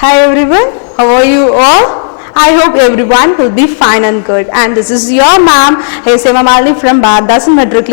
Hi everyone, how are you all? I hope everyone will be fine and good. And this is your ma'am, Malini from Bharathidhasanar Matric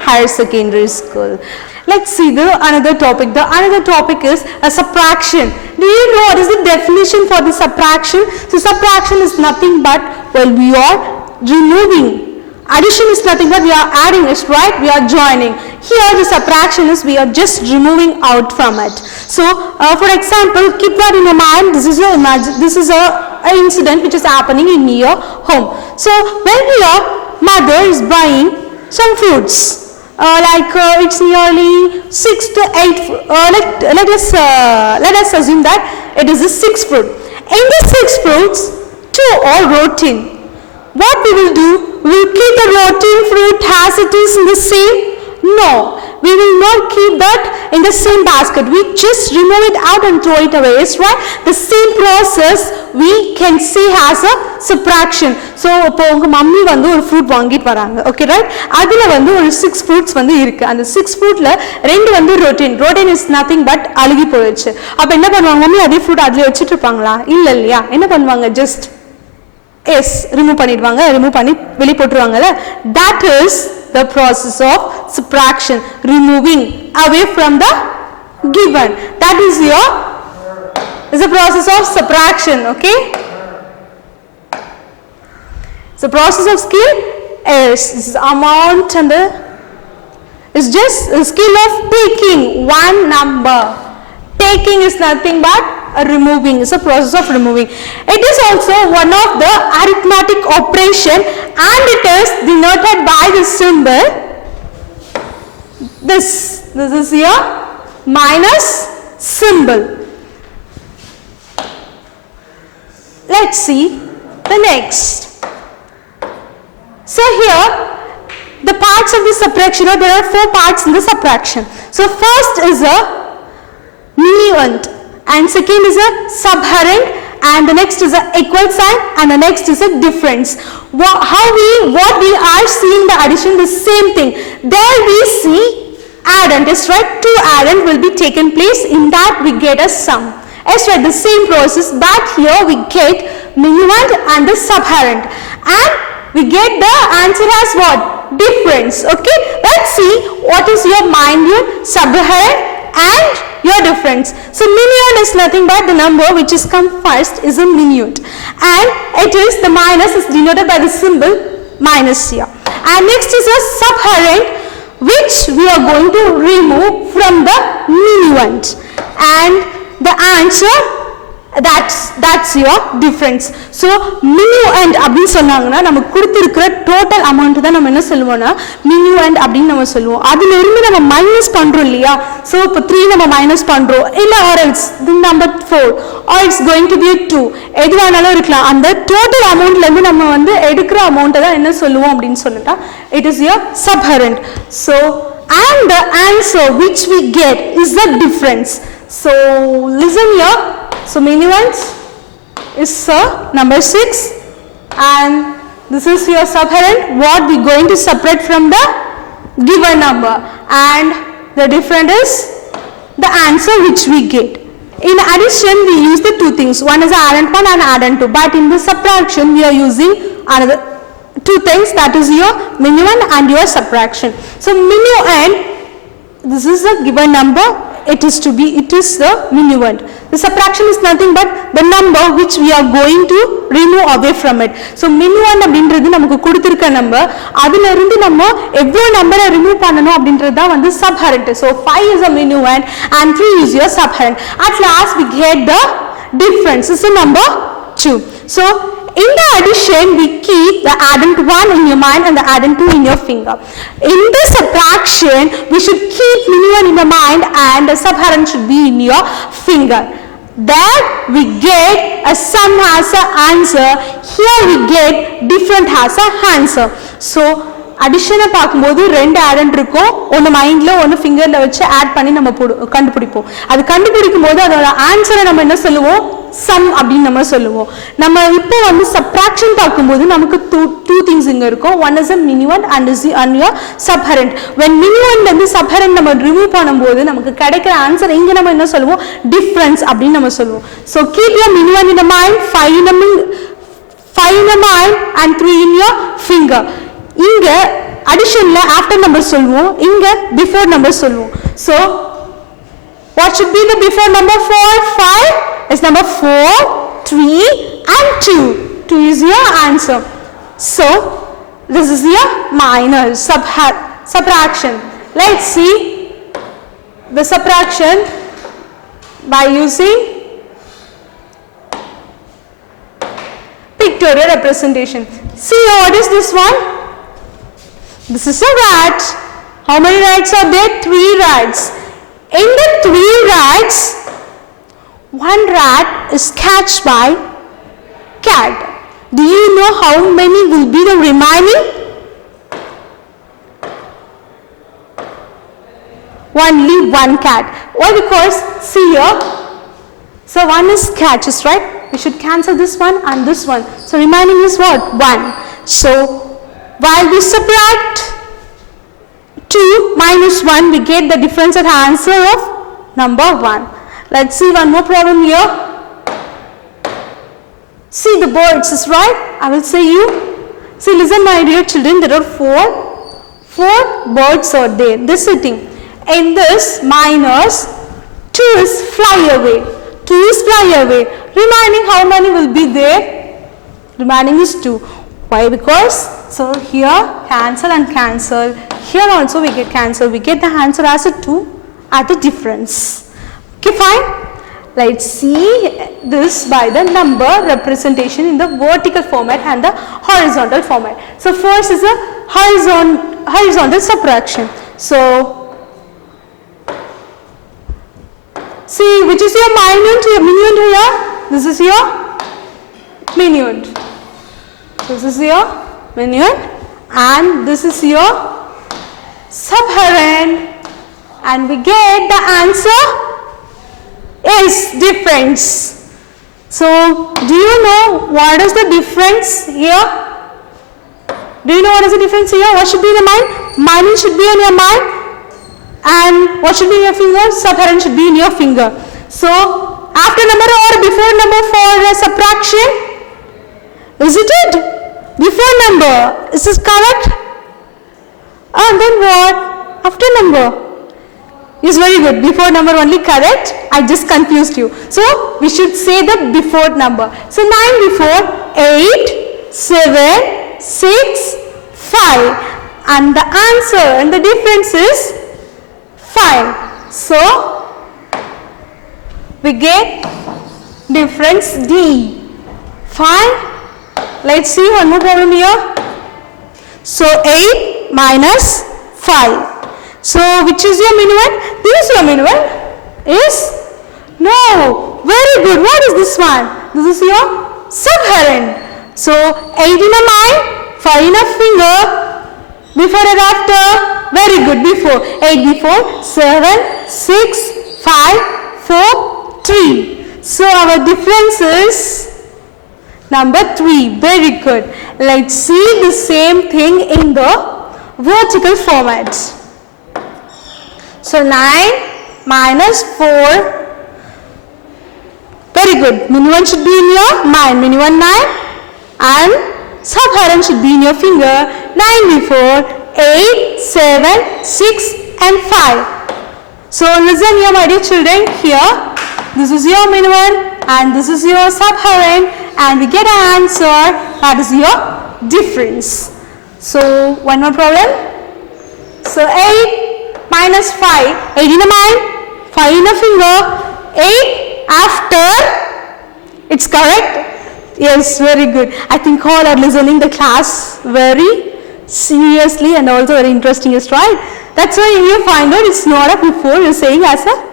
Higher Secondary School. Let's see the another topic. The another topic is a subtraction. Do you know what is the definition for the subtraction? So subtraction is nothing but, well, we are removing. Addition is nothing but we are adding, is right? We are joining. Here the subtraction is we are just removing out from it. So for example, keep that in your mind. This is a incident which is happening in your home. So when your mother is buying some fruits, it's nearly 6 to 8. Let us assume that it is a 6 fruit. In the 6 fruits, 2 are rotten. What we will do? We will keep the rotten fruit as it is in the same? No, we will not keep that in the same basket. We just remove it out and throw it away. It's right. The same process we can see as a subtraction. So, இப்போ உங்க mummy வந்து ஒரு fruit வாங்கிட்டு வராங்க. Okay, right? அதுல வந்து ஒரு 6 fruits வந்து இருக்கு. அந்த 6 fruitல 2 வந்து rotten. Rotten is nothing but அழுகி போயிடுச்சு. அப்ப என்ன பண்ணுவாங்க? மம்மி அதே ஃப்ரூட் அதுல வச்சிட்டு இருப்பாங்களா? இல்லையா? என்ன பண்ணுவாங்க? Just yes, remove பண்ணிடுவாங்க. remove பண்ணி வெளிய போட்டுருவாங்கல. That is the process of subtraction, removing away from the given. That is the process of subtraction. Okay, the process of skill is amount and is just a skill of taking one number. Taking is nothing but removing. Is a process of removing. It is also one of the arithmetic operation and it is denoted by the symbol this is your minus symbol. Let's see the next. So here the parts of the subtraction, there are 4 parts in the subtraction. So first is a minuend, and second is a subtrahend, and the next is a equal sign, and the next is a difference. What we are seeing the addition, the same thing. There we see addend, is right? 2 addend will be taken place. In that we get a sum. Is right? The same process, but here we get minuend and the subtrahend, and we get the answer as what? Difference. Okay. Let's see what is your minuend, subtrahend, and your difference. So minuend is nothing but the number which is come first is a minuend, and it is the minus is denoted by the symbol minus here. And next is a subtrahend, which we are going to remove from the minuend, and the answer that's your difference. So minuend அப்படினு சொன்னாங்கன்னா நமக்கு கொடுத்திருக்கிற total amount தான் நம்ம என்ன சொல்லுவோம்னா minuend அப்படினு நம்ம சொல்லுவோம். அதில இருந்து நம்ம மைனஸ் பண்றோம் இல்லையா? So இப்போ 3 நம்ம மைனஸ் பண்றோம் இல்ல or else the number 4 or it's going to be a 2 எதுவானாலும் இருக்கலாம். அந்த total amountல இருந்து நம்ம வந்து எடுக்கிற amount தான் என்ன சொல்லுவோம் அப்படினு சொன்னதா it is your subtrahend. So and the answer which we get is the difference. So listen here. So minuend is number 6, and this is your subtrahend, what we are going to separate from the given number, and the difference is the answer which we get. In addition we use the 2 things, one is addend 1 and addend 2, but in the subtraction we are using another 2 things, that is your minuend and your subtraction. So minuend, this is a given number, it is the minuend. The subtraction is nothing but the number which we are going to remove away from it. So minuend அப்படின்றது நமக்கு கொடுத்திருக்க number, அதில இருந்து நம்ம எவ்வளவு நம்பரை remove பண்ணனும் அப்படின்றது தான் வந்து subtrahend. So 5 is a minuend and 3 is your subtrahend. At last we get the difference, is the number 2. So in the addition we keep the addend 1 in your mind and the addend 2 in your finger. In the subtraction we should keep minuend in the mind and the subtrahend should be in your finger. There we get a sum as an answer. Here we get different as an answer. So addition பார்க்கும்போது 2 addend இருக்கும், ஒன்னு மைண்ட்ல ஒன்னு ஃபிங்கர்ல வச்சு add பண்ணி நம்ம கண்டுபிடிப்போம். அது கண்டுபிடிக்கும்போது அதோட ஆன்சரை நம்ம என்ன சொல்லுவோம்? sum அப்படின்னு நம்ம சொல்லுவோம். நம்ம இப்போ வந்து subtraction பார்க்கும்போது நமக்கு two things இங்க இருக்கும். One is a minuend and is your subherent. When minuend வந்து subherent நம்ம remove பண்ணும்போது நமக்கு கிடைக்கிற ஆன்சர் இங்க நம்ம என்ன சொல்லுவோம், difference அப்படின்னு நம்ம சொல்லுவோம். So keep your minuend in the mind, 5 in the mind and 3 in your finger. இங்க additionல after number சொல்லுவோம், இங்க before number சொல்லுவோம். So what should be the before number for 5? Is number 4, 3 and 2. 2 is your answer. So this is your minor subtraction. Let's see the subtraction by using pictorial representation. See, what is this one? This is a rat. How many rats are there? 3 rats. In the 3 rats, 1 rat is catched by cat. Do you know how many will be the remaining? Only 1 cat. Why? Because see here, so 1 is catches, right? We should cancel this one and this one. So remaining is what? 1. So while we subtract 2 minus 1, we get the difference at answer of number 1. Let's see one more problem here. See the birds is right. I will say you. See, listen my dear children, there are 4 birds are there. They're sitting. In this minus 2 is fly away. 2 is fly away. Remaining how many will be there? Remaining is 2. Why? Because so here cancel and cancel. Here also we get cancel. We get the answer as a 2 at the difference. Okay, fine. Let's see this by the number representation in the vertical format and the horizontal format. So first is a horizontal subtraction. So see, which is your minuend here? This is your minuend. This is your minuend and this is your subherent, and we get the answer is difference. So do you know what is the difference here? Do you know what is the difference here? What should be in the mind? Minuend should be in your mind, and what should be in your finger? Subherent should be in your finger. So after number or before number for subtraction? Is it it? Before number. Is this correct? And then what? After number. Is very good. Before number only correct. I just confused you. So we should say the before number. So 9 before, 8, 7, 6, 5. And the answer and the difference is 5. So we get difference D. 5. Let's see one more problem here. So 8 minus 5. So which is your minuend? This is your minuend. Is? No. Very good. What is this one? This is your subherent. So 8 in a mind, 5 in a finger. Before and after? Very good. Before. 8 before, 7, 6, 5, 4, 3. So our difference is number 3. Very good. Let's see the same thing in the vertical format. So 9 minus 4. Very good. Minuend should be in your mind. Minuend 9 and subherent should be in your finger. 9 before, 8, 7, 6 and 5. So listen here my dear children. Here this is your minuend and this is your subherent, and we get an answer that is your difference. So one more problem. So 8 minus 5, 8 in a mind, 5 in a finger, 8 after. It's correct? Yes, very good. I think all are listening the class very seriously and also very interesting, is right? That's why you find out it's not a before, you're saying as a,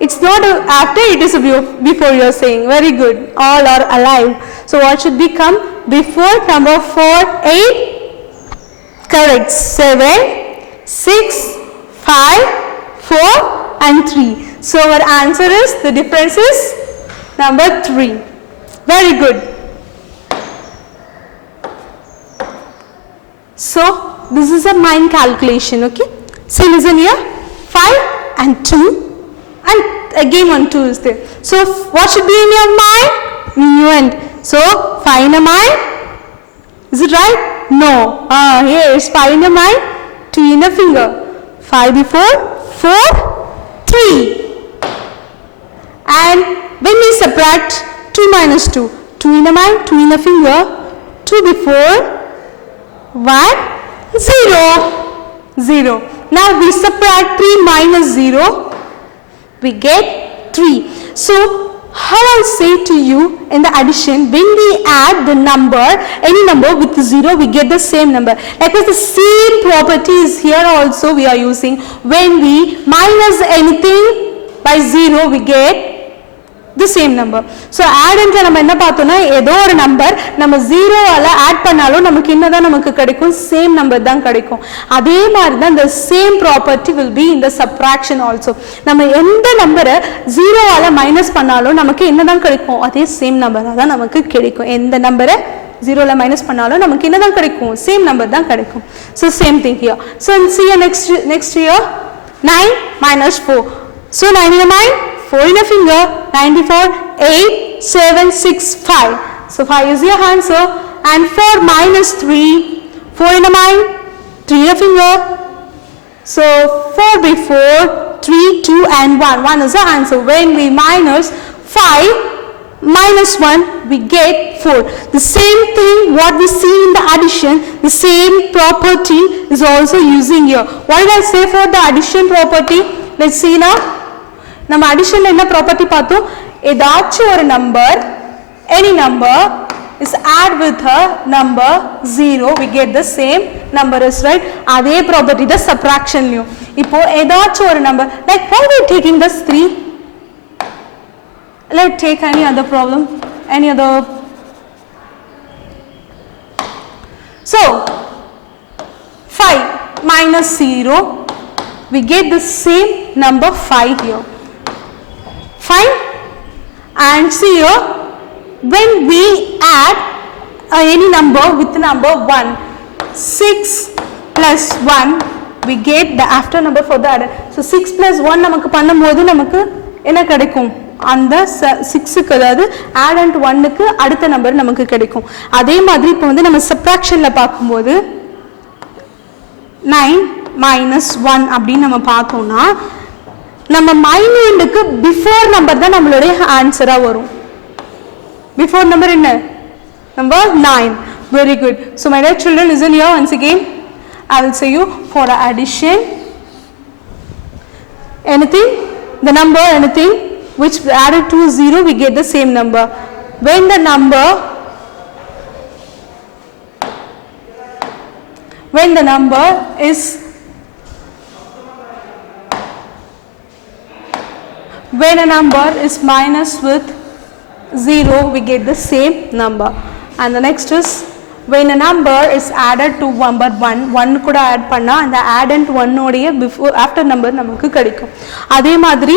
it's not a after, it is a before you're saying. Very good. All are alive. So what should become before number 4, 8? Correct. 7, 6, 5, 4 and 3. So our answer is, the difference is number 3. Very good. So this is a mind calculation, okay? So listen here, 5 and 2 and again 1 2 is there. So what should be in your mind? Minuend. So 5 in a mind, is it right? No. Yes, 5 in a mind, 2 in a finger. 5 before, 4, 3. And when we subtract 2 minus 2, 2 in a mind, 2 in a finger, 2 before, 1, 0, 0. Now we subtract 3 minus 0, we get 3. So how I say to you in the addition, when we add the number, any number with 0, we get the same number. Likewise, the same property is here also we are using. When we minus anything by 0, we get the same number. So add and நம்ம என்ன பார்த்தோம்னா ஏதோ ஒரு number நம்ம 0 ஆல add பண்ணாலும் நமக்கு என்னதான் நமக்கு கிடைக்கும், சேம் நம்பர் தான் கிடைக்கும். அதே மாதிரி தான் the same property will be in the subtraction also. நம்ம எந்த நம்பரை 0 ஆல மைனஸ் பண்ணாலும் நமக்கு என்னதான் கிடைக்கும், அதே சேம் நம்பர் தான் நமக்கு கிடைக்கும். எந்த நம்பரை 0 ல மைனஸ் பண்ணாலும் நமக்கு என்னதான் கிடைக்கும், சேம் நம்பர் தான் கிடைக்கும். So same thing here. So see next here 9 minus 4. So 9 in a mind, 4 in a finger, 9 before, 8, 7, 6, 5. So 5 is your answer. And 4 minus 3, 4 in a mind, 3 in a finger. So 4 before, 3, 2 and 1. 1 is the answer. When we minus 5 minus 1, we get 4. The same thing what we see in the addition, the same property is also using here. What did I say for the addition property? Let's see now. நம்ம அடிஷன்ல என்ன property பார்த்தோம், ஏதாச்சும் ஒரு number, any number is add with a number 0, we get the same number, is right? அதே property தான் சப்ட்ராக்ஷன்லயும். இப்போ ஏதாச்சும் ஒரு number, like why we taking this 3? Let's take any other problem, any other. So 5 minus 0, we get the same number 5 here. Fine. And see here, when we add any number with the number 1, 6 plus 1, we get the after number for the other. So 6 plus 1 நமக்கு பண்ணும்போது நமக்கு என்ன கிடைக்கும், அந்த 6க்கு அதாவது add and 1க்கு அடுத்த number நமக்கு கிடைக்கும். அதே மாதிரி இப்போ வந்து நம்ம சப்ட்ராக்ஷன்ல பார்க்கும்போது 9 minus 1 அப்படின்னு நம்ம பார்த்தோம்னா நம்ம மைனூண்டுக்கு பிஃபோர் நம்பர் தான் நம்மளுடைய ஆன்சரா வரும். பிஃபோர் நம்பர் என்ன, number 9. Very good. So my dear children, listen here once again. I will say you for addition, anything, the number anything which added to 0, we get the same number. When the number is when a number is minus with 0, we get the same number. And the next is when a number is added to number 1 கூட add பண்ணா அந்த add and 1 உடைய before after number நமக்கு கிடைக்கும். அதே மாதிரி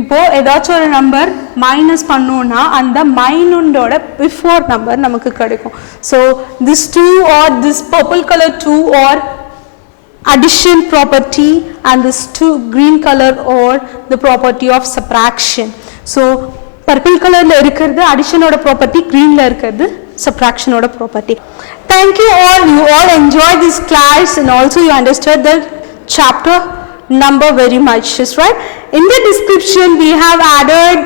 இப்போ ஏதாச்சும் ஒரு நம்பர் மைனஸ் பண்ணோம்னா அந்த மைனூண்டோட பிஃபோர் நம்பர் நமக்கு கிடைக்கும். So this 2 or this purple color 2 or addition property and this 2 green color or the property of subtraction. So purple color la irukkiradhu addition oda property, green la irukkiradhu subtraction oda property. Thank you all enjoyed this class and also you understood the chapter number very much, is right? In the description we have added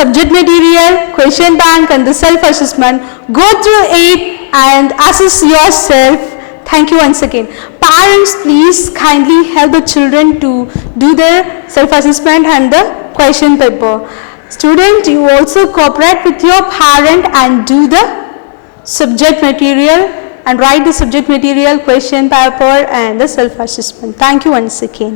subject material, question bank and the self assessment. Go through it and assess yourself. Thank you once again. Parents, please kindly help the children to do their self-assessment and the question paper. Student, you also cooperate with your parent and do the subject material and write the subject material, question paper and the self-assessment. Thank you once again.